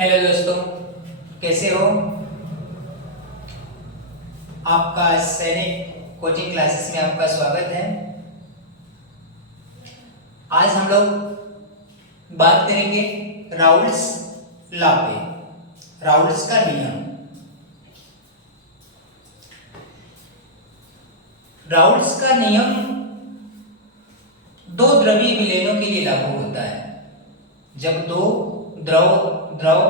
Hello दोस्तों, कैसे हो? आपका सैनिक कोचिंग क्लासेस में आपका स्वागत है। आज हम लोग बात करेंगे राउल्ट्स लॉ पे, राउल्ट्स का नियम। राउल्ट्स का नियम दो द्रवीय विलयनों के लिए लागू होता है। जब दो द्रव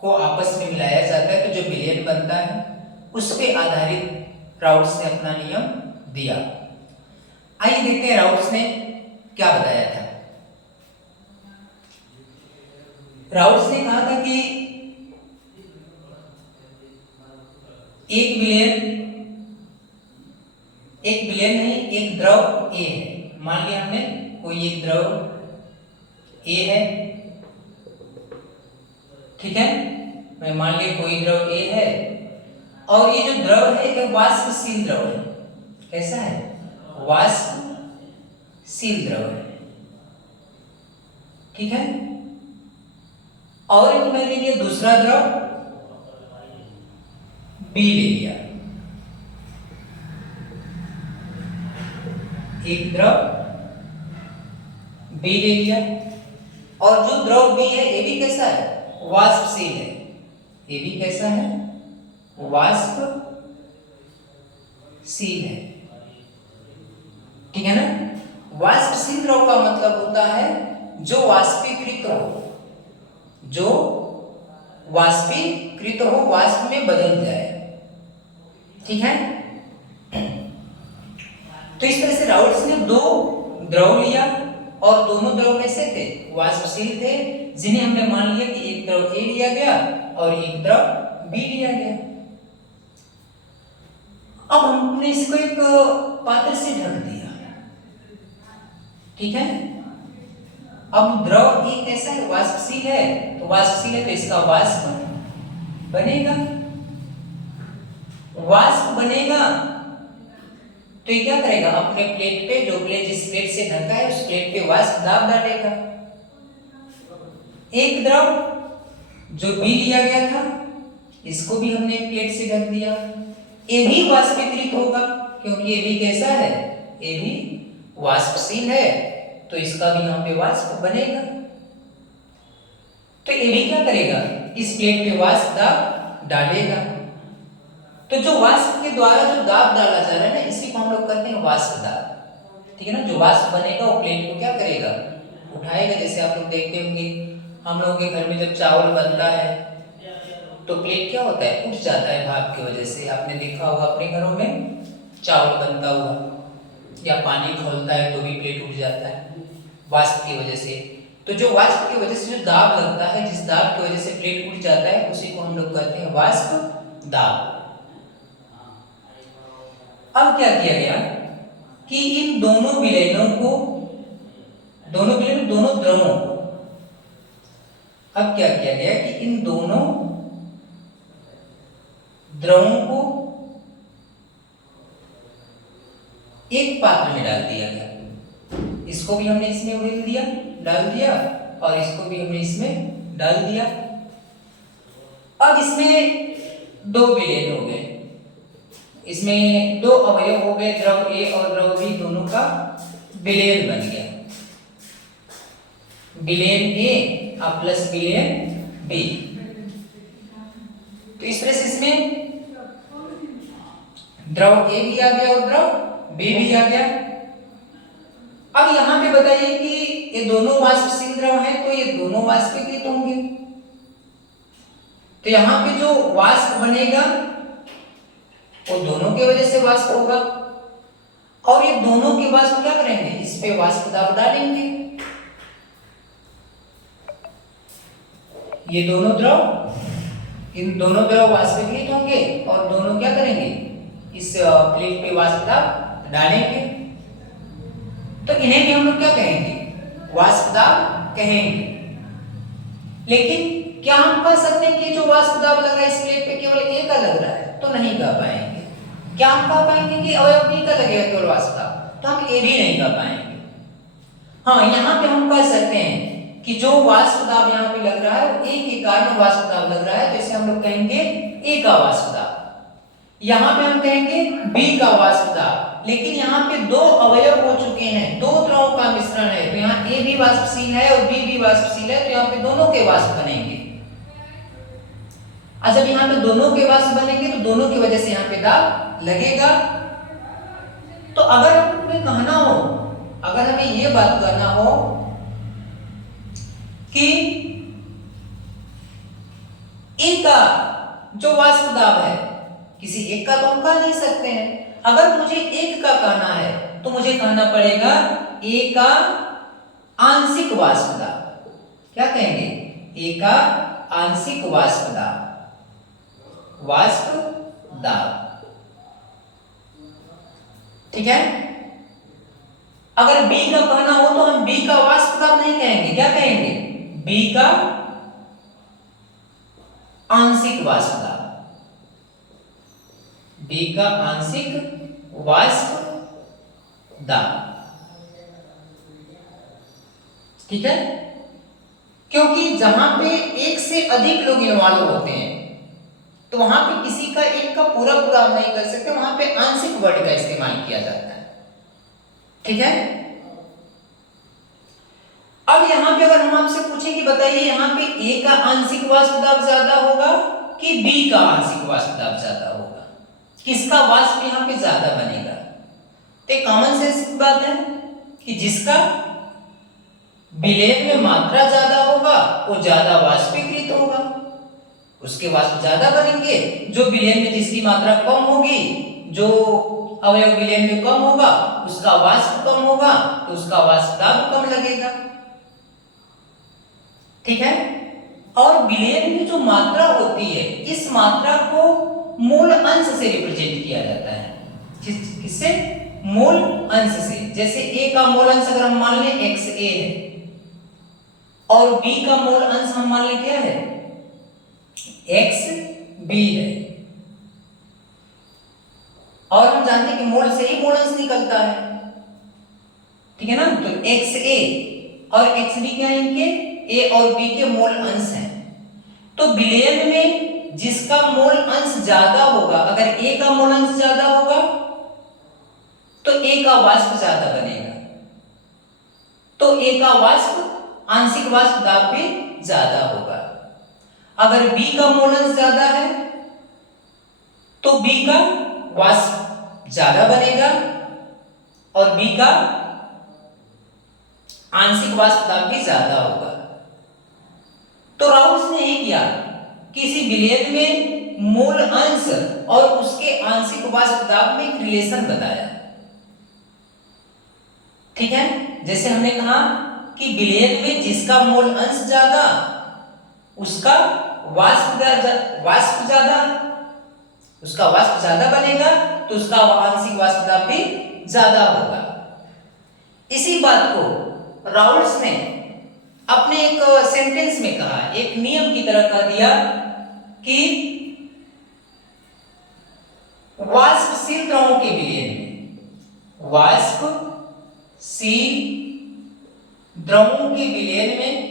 को आपस में मिलाया जाता है तो जो विलयन बनता है उस पे आधारित राउल्ट्स ने अपना नियम दिया। आइए देखते हैं राउल्ट्स ने क्या बताया था। राउल्ट्स ने कहा था कि एक विलयन नहीं, एक द्रव ए है। मान लिया हमने कोई एक द्रव ए है, ठीक है। मैं मान लिया कोई द्रव ए है और ये जो द्रव है ये वाष्पशील द्रव है। कैसा है? वाष्पशील द्रव है, ठीक है। और एक मैंने लिया दूसरा द्रव बी ले लिया, एक द्रव बी ले लिया और जो द्रव बी है ये भी कैसा है? वाष्पशील है। ये भी कैसा है? वाष्पशील है, ठीक है ना। वाष्पशील द्रव का मतलब होता है जो वाष्पीकृत हो, जो वाष्पीकृत हो, वाष्प में बदल जाए, ठीक है। तो इस तरह से राउल्ट्स ने दो द्रव लिया और दोनों द्रव कैसे थे? वाष्पशील थे, जिन्हें हमने मान लिया कि एक द्रव ए लिया गया और एक द्रव बी लिया गया। अब हमने इसको एक पात्र से ढक दिया, ठीक है। अब द्रव ए कैसा है? वाष्पशील है, तो वाष्पशील है तो इसका वाष्प बनेगा। वाष्प बनेगा तो ये क्या करेगा? अपने प्लेट पे, जो प्लेट जिस प्लेट से ढका है उस प्लेट पे वाष्प दाब डालेगा। एक द्रव जो बी लिया गया था इसको भी हमने एक प्लेट से ढक दिया, ये भी वाष्पीकृत होगा क्योंकि ये भी कैसा है? ये भी वाष्पशील है, तो इसका भी यहाँ पे वाष्प बनेगा। तो ये भी क्या करेगा? इस प्लेट पे वाष्प दाब डालेगा। तो जो वाष्प के द्वारा जो दाब डाला जा रहा है ना, इसी को हम लोग कहते हैं वाष्प दाब, ठीक है ना। जो वाष्प बनेगा वो प्लेट को क्या करेगा? उठाएगा। जैसे आप लोग देखते होंगे हम लोगों के घर में जब चावल बनता है तो प्लेट क्या होता है? उठ जाता है भाप की वजह से। आपने देखा होगा अपने घरों में चावल बनता हुआ, या पानी खौलता है तो भी प्लेट उठ जाता है वाष्प की वजह से। तो जो वाष्प की वजह से जो दाब लगता है, जिस दाब की वजह से प्लेट उठ जाता है, उसी को हम लोग कहते हैं वाष्प दाब। अब क्या किया गया कि इन दोनों विलयनों को, दोनों द्रवों को, अब क्या किया गया कि इन दोनों द्रवों को एक पात्र में डाल दिया गया। इसको भी हमने इसमें उड़ेल दिया, डाल दिया, और इसको भी हमने इसमें डाल दिया। अब इसमें दो विलयन हो गए, इसमें दो अवयव हो गए, द्रव ए और द्रव बी, दोनों का विलयन बन गया। विलयन ए प्लस विलयन बी। तो इस तरह से इसमें द्रव ए भी आ गया और द्रव बी भी आ गया। अब यहां पे बताइए कि ये दोनों वाष्पशील द्रव हैं तो ये दोनों वाष्पीकृत होंगे, तो यहां पे जो वाष्प बनेगा वो दोनों की वजह से वाष्प होगा, और ये दोनों के वाष्प क्या करेंगे? इस पे वाष्प दाब डालेंगे। ये दोनों द्रव, इन दोनों द्रव वाष्पीकृत होंगे और दोनों क्या करेंगे? इस प्लेट पे वाष्प दाब डालेंगे। तो इन्हें भी हम लोग क्या कहेंगे? वाष्प दाब कहेंगे। लेकिन क्या हम कह सकते हैं कि जो वाष्प दाब लग रहा है इस प्लेट पे केवल ए का लग रहा है? तो नहीं कह पाएंगे। क्या हम कह पाएंगे कि अवयव बी का लगेगा केवल वाष्प दाब? तो हम ये भी नहीं कह पाएंगे। हाँ, यहाँ पे हम कह सकते हैं कि जो वाष्प दाब यहाँ पे लग रहा है वो ए के कारण वाष्प दाब लग रहा है, तो इसे हम लोग कहेंगे ए का वाष्प दाब। यहाँ पे हम कहेंगे बी का वाष्प दाब। लेकिन यहाँ पे दो अवयव हो चुके हैं, दो द्रव का मिश्रण है, तो यहाँ ए भी वाष्पशील है और बी भी वाष्पशील है, तो यहाँ पे दोनों के वाष्प बनेंगे। और जब यहाँ पे दोनों के वाष्प बनेंगे तो दोनों की वजह से यहाँ पे दाब लगेगा। तो अगर हमें कहना हो, अगर हमें ये बात करना हो कि ए का जो वाष्प दाब है, किसी एक का तो हम कह नहीं सकते हैं, अगर मुझे एक का कहना है तो मुझे कहना पड़ेगा ए का आंशिक वाष्प दाब। क्या कहेंगे? ए का आंशिक वाष्प दाब, वाष्प दाब। ठीक है। अगर बी का कहना हो तो हम बी का वाष्प दाब नहीं कहेंगे, क्या कहेंगे? बी का आंशिक वाष्प दाब, बी का आंशिक वाष्प दाब। ठीक है। क्योंकि जहां पे एक से अधिक लोग इन्वॉल्व होते हैं तो वहां पे किसी का एक का पूरा पूरा हम नहीं कर सकते, वहां पे आंशिक वर्ड का इस्तेमाल किया जाता है। ठीक है। अब यहां पे अगर हम आपसे पूछें कि बताइए यहाँ पे ए का आंशिक वाष्प दाब ज्यादा होगा कि बी का आंशिक वाष्प दाब ज्यादा होगा, किसका वाष्प यहाँ पे ज्यादा बनेगा? तो कॉमन सेंस की बात है कि जिसका विलेय में मात्रा ज्यादा होगा वो ज्यादा वाष्पीकृत होगा, उसके वाष्प ज्यादा बनेंगे। जो विलेय में जिसकी मात्रा कम होगी, जो अवयव विलेय में कम होगा, उसका वाष्प कम होगा, तो उसका वाष्प दाब कम लगेगा। ठीक है। और विलेय में जो मात्रा होती है, इस मात्रा को मूल अंश से रिप्रेजेंट किया जाता है। किससे? मूल अंश से। जैसे ए का मूल अंश अगर हम मान लें एक्स ए है और बी का मूल अंश हम मान लें क्या है? एक्स बी है। और हम जानते हैं कि मोल से ही मूल अंश निकलता है। ठीक है ना। तो एक्स ए और एक्स बी क्या है? इनके ए और बी के मूल अंश हैं। तो विलयन में जिसका मूल अंश ज्यादा होगा, अगर ए का मूल अंश ज्यादा होगा तो ए का वाष्प ज्यादा बनेगा, तो ए का वाष्प आंशिक वाष्प दाब भी ज्यादा होगा। अगर बी का मूल अंश ज्यादा है तो बी का वाष्प ज्यादा बनेगा और बी का आंशिक वाष्प दाब भी ज्यादा होगा। तो राउल्स ने यही किया, किसी विलयन में मूल अंश और उसके आंशिक वाष्प दाब में एक रिलेशन बताया। ठीक है। जैसे हमने कहा कि विलयन में जिसका मूल अंश ज्यादा उसका वाष्प ज्यादा, उसका वाष्प ज्यादा बनेगा, तो उसका आंशिक वाष्प दाब भी ज्यादा होगा। इसी बात को राउल्स ने अपने एक सेंटेंस में कहा, एक नियम की तरह कह दिया कि वाष्पशील द्रवों के विलयन में, वाष्पशील द्रवों के विलयन में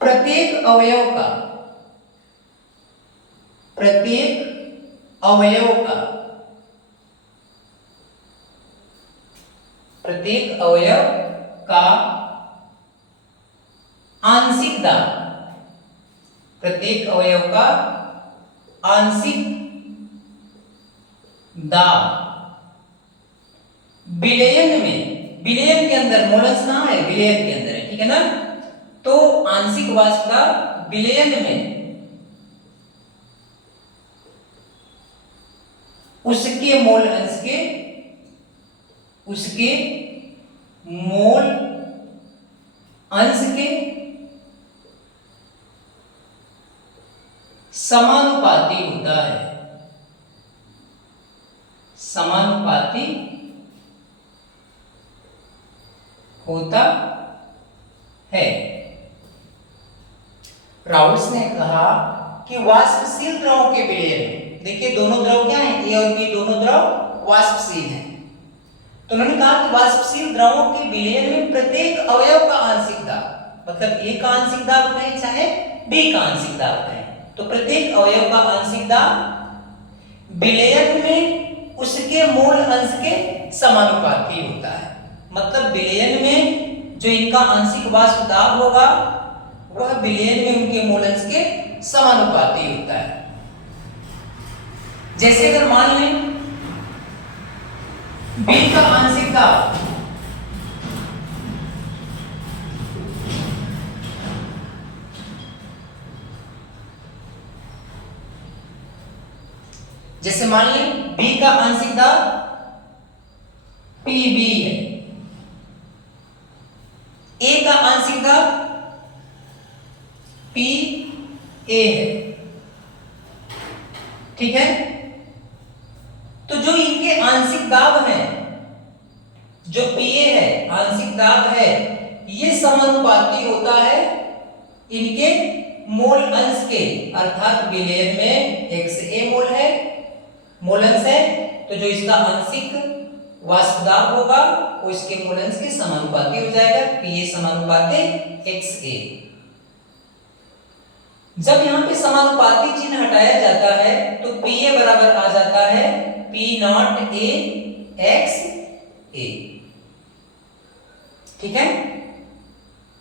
प्रत्येक अवयव का आंशिक दाब, प्रत्येक अवयव का आंशिक दाब विलयन में, विलयन के अंदर, मूल अंश कहां है? विलयन के अंदर है। ठीक है ना। तो आंशिक वाष्प दाब विलयन में उसके मूल अंश के, उसके मूल अंश के समानुपाती होता है, समानुपाती होता है। राउल्स ने कहा कि वाष्पशील द्रवों के विलयन में, देखिए दोनों द्रव क्या हैं, ए और बी दोनों द्रव वाष्पशील हैं। तो उन्होंने कहा कि वाष्पशील द्रवों के विलयन में प्रत्येक अवयव का आंशिक दाब, मतलब ए का आंशिक दाब कहें चाहे बी का आंशिक दाब कहें, तो प्रत्येक अवयव का आंशिक दाब विलयन में उसके मूल अंश के समानुपाती होता है। मतलब विलयन में जो इनका आंशिक वाष्प दाब होगा वह विलयन में उनके मूल अंश के समानुपाती होता है। जैसे अगर मान लें बी का आंशिक दाब जैसे मान लें बी का आंशिक दाब पीबी है, ए का आंशिक दाब पी ए है, ठीक है। तो जो इनके आंशिक दाब हैं, जो पी ए है आंशिक दाब है, ये समानुपाती होता है इनके मोल अंश के, अर्थात विलयन में x a मोल है, मोल अंश है, तो जो इसका आंशिक वाष्प दाब होगा वो इसके मोल अंश के समानुपाती हो जाएगा, पी ए समानुपाती x a। जब यहां पे समानुपाती चिन्ह हटाया जाता है तो पी ए बराबर आ जाता है पी नॉट ए एक्स ए, ठीक है।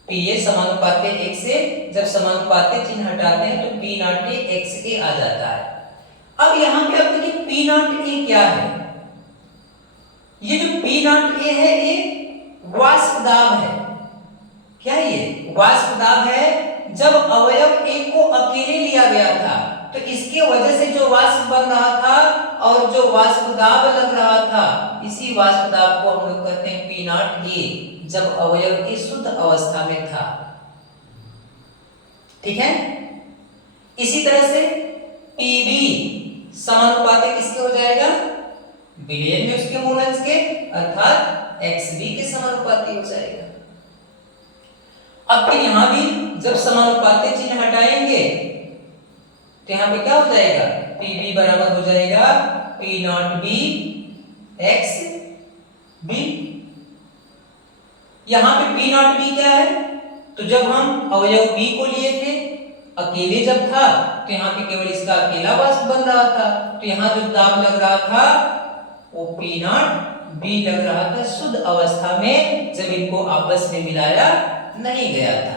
पी ए समानुपाती x से, जब समानुपाती चिन्ह हटाते हैं तो पी नॉट ए एक्स ए आ जाता है। अब यहां पे आप देखिए पी नॉट ए क्या है, ये जो पी नॉट ए है ये वाष्प दाब है। क्या है ये? वाष्प दाब है। जब अवयव ए को अकेले लिया गया था तो इसके वजह से जो वाष्प बन रहा था और जो वाष्प दाब लग रहा था, इसी वाष्प दाब को हम लोग कहते हैं पी नॉट ए, जब अवयव ए शुद्ध अवस्था में था, ठीक है। इसी तरह से पीबी समानुपाती किसके हो जाएगा? विलयन में उसके मूल अंश के, अर्थात xb के समानुपाती हो जाएगा। अब फिर यहां भी जब समानुपाती चिन्ह हटाएंगे तो यहां पे क्या हो जाएगा? pb बराबर हो जाएगा p not b x b। यहां पे p नॉट b क्या है? तो जब हम अवयव b को लिए थे, अकेले जब था तो यहाँ पे केवल इसका अकेला वाष्प बन रहा था, तो यहाँ जो दाब लग रहा था वो पी नॉट बी लग रहा था शुद्ध अवस्था में, जब इनको आपस में मिलाया नहीं गया था।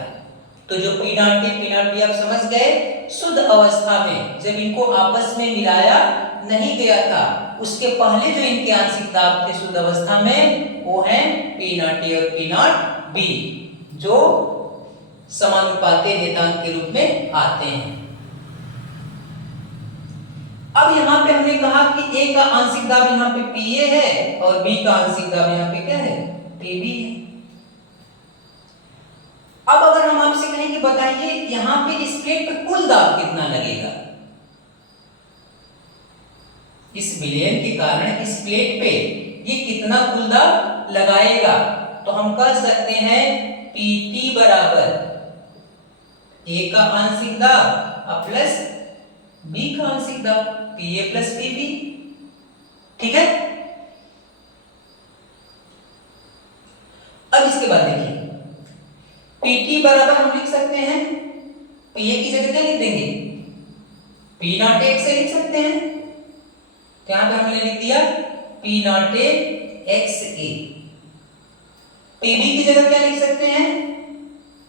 तो जो पी नॉट बी आप समझ गए, शुद्ध अवस्था में जब इनको आपस में मिलाया नहीं गया था, उसके पहले जो इनके आंशिक दाब थे शुद्ध अवस्था में, वो है पी नॉट ए और पी नॉट बी, जो समानुपाती नियतांक के रूप में आते हैं। अब यहां पे हमने कहा कि ए का आंशिक दाब यहां पे पीए है और बी का आंशिक दाब यहां पे क्या है? पीबी है। अब अगर हम आपसे कहें कि बताइए यहां पे इस प्लेट पे कुल दाब कितना लगेगा, इस विलयन के कारण इस प्लेट पे ये कितना कुल दाब लगाएगा, तो हम कह सकते हैं पीटी बराबर ए का आंशिक दाब प्लस बी का आंशिक दाब, पीए प्लस पीबी, ठीक है। अब इसके बाद देखिए पीटी बराबर हम लिख सकते हैं, पीए की जगह क्या लिख देंगे? पी नॉट ए से लिख सकते हैं, तो यहां पे हमने लिख दिया P naught A x A. PB की जगह क्या लिख सकते हैं?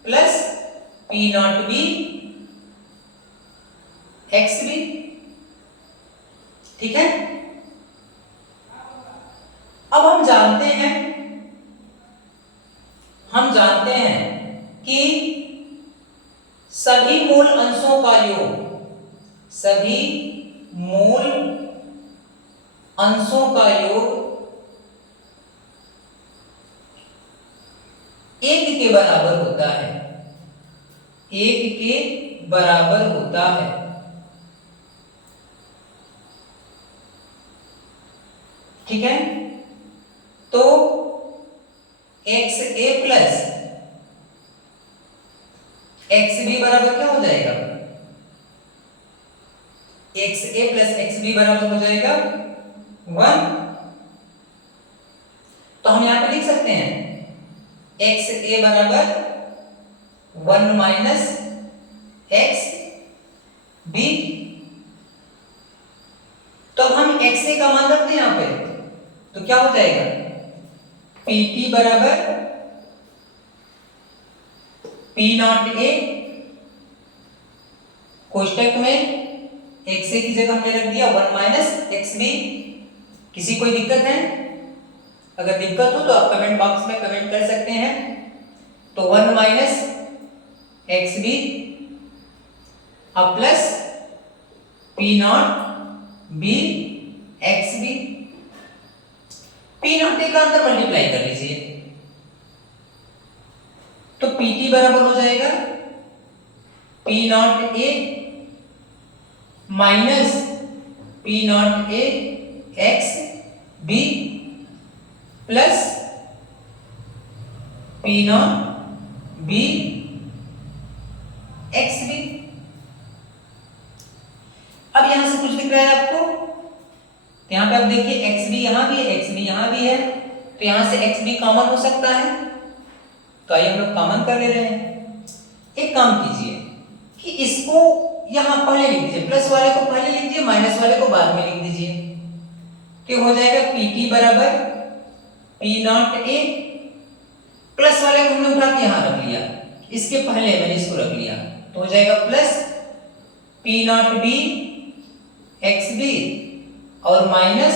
Plus P naught B x B, ठीक है। अब हम जानते हैं कि सभी मूल अंशों का योग, सभी मूल अंशों का योग एक के बराबर होता है, एक के बराबर होता है, ठीक है। तो x A plus x B बराबर क्या हो जाएगा? X A plus x B बराबर हो जाएगा 1। तो हम यहां पे लिख सकते हैं एक्स ए बराबर 1 माइनस एक्स बी। तो हम एक्स ए का मान रखते हैं यहां पे, तो क्या हो जाएगा पी टी बराबर पी नॉट ए, कोष्टक में एक्स ए की जगह हमने रख दिया 1 माइनस एक्स बी। किसी कोई दिक्कत है? अगर दिक्कत हो तो आप कमेंट बॉक्स में कमेंट कर सकते हैं। तो 1 माइनस एक्स बी अब plus P naught B x B. P naught A का अंदर मल्टीप्लाई कर लीजिए, तो पी टी बराबर हो जाएगा P naught A minus P naught A x B plus P naught B x B. अब यहां से कुछ दिख रहा है आपको, तो यहां पे आप देखिए एक्स बी यहां भी है, एक्स बी यहां भी है, तो यहां से एक्स बी कॉमन हो सकता है। तो आइए हम लोग कॉमन कर ले रहे हैं। एक काम कीजिए कि इसको यहां पहले लिख दीजिए, प्लस वाले को पहले लिख दीजिए, माइनस वाले को बाद में लिख दीजिए। तो हो जाएगा पी टी बराबर पी नॉट ए, प्लस वाले को हमने उठा के यहां रख लिया, इसके पहले मैंने इसको रख लिया, तो हो जाएगा plus P naught B x b और माइनस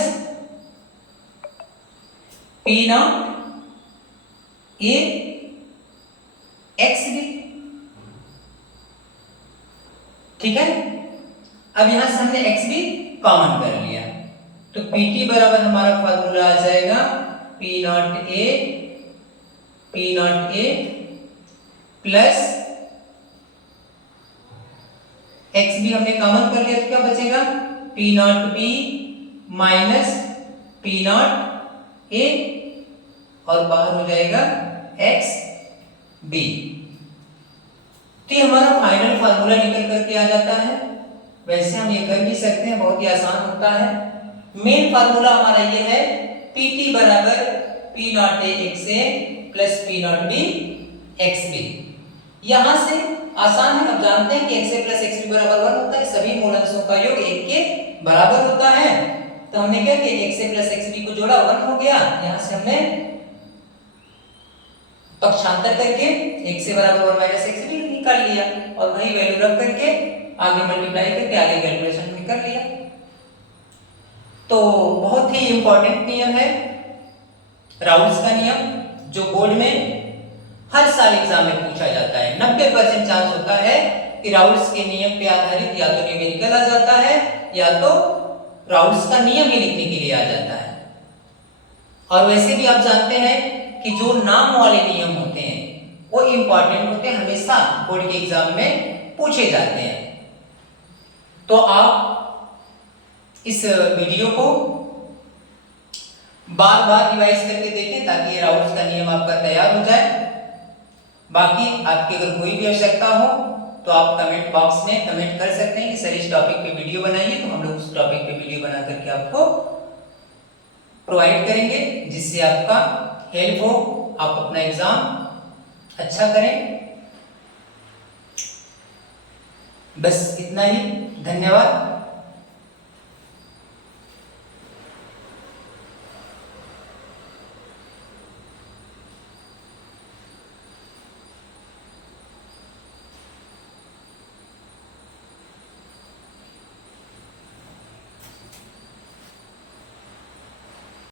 पी नॉट ए एक्स बी। ठीक है, अब यहां से हमने एक्स बी कॉमन कर लिया, तो पी टी बराबर हमारा फार्मूला आ जाएगा P naught A plus x B हमने कॉमन कर लिया, तो क्या बचेगा P naught B minus P naught A और बाहर हो जाएगा एक्स बी। तो ये हमारा फाइनल फार्मूला निकल करके आ जाता है। वैसे हम ये कर भी सकते हैं, बहुत ही आसान होता है। मेन फार्मूला हमारा ये है पी टी बराबर P naught A x A plus P naught B x B. यहां से आसान है, अब जानते हैं कि x A plus x B बराबर 1 होता है, सभी मूल अंशों का योग 1 के बराबर होता है। तो हमने क्या किया, x A plus x B को जोड़ा 1 हो गया, यहां से हमने पक्षांतर करके x से बराबर 1 माइनस एक्स बी निकाल लिया और वही वैल्यू रख करके आगे मल्टीप्लाई करके आगे कैलकुलेशन में कर लिया। तो बहुत ही इंपॉर्टेंट नियम है राउल्स का नियम, जो बोर्ड में हर साल एग्जाम में पूछा जाता है। 90% चांस होता है कि राउल्स के नियम पे आधारित या तो न्यूमेरिकल आ जाता है या तो राउल्स का नियम ही लिखने के लिए आ जाता है। और वैसे भी आप जानते हैं कि जो नाम वाले नियम होते हैं वो इंपॉर्टेंट होते हैं, हमेशा बोर्ड के एग्जाम में पूछे जाते हैं। तो आप इस वीडियो को बार बार रिवाइज करके देखें ताकि ये राउल्स का नियम आपका तैयार हो जाए। बाकी आपकी अगर कोई भी आवश्यकता हो तो आप कमेंट बॉक्स में कमेंट कर सकते हैं कि सर इस टॉपिक पे वीडियो बनाइए, तो हम लोग उस टॉपिक पे वीडियो बना करके आपको प्रोवाइड करेंगे, जिससे आपका हेल्प हो, आप अपना एग्जाम अच्छा करें। बस इतना ही, धन्यवाद।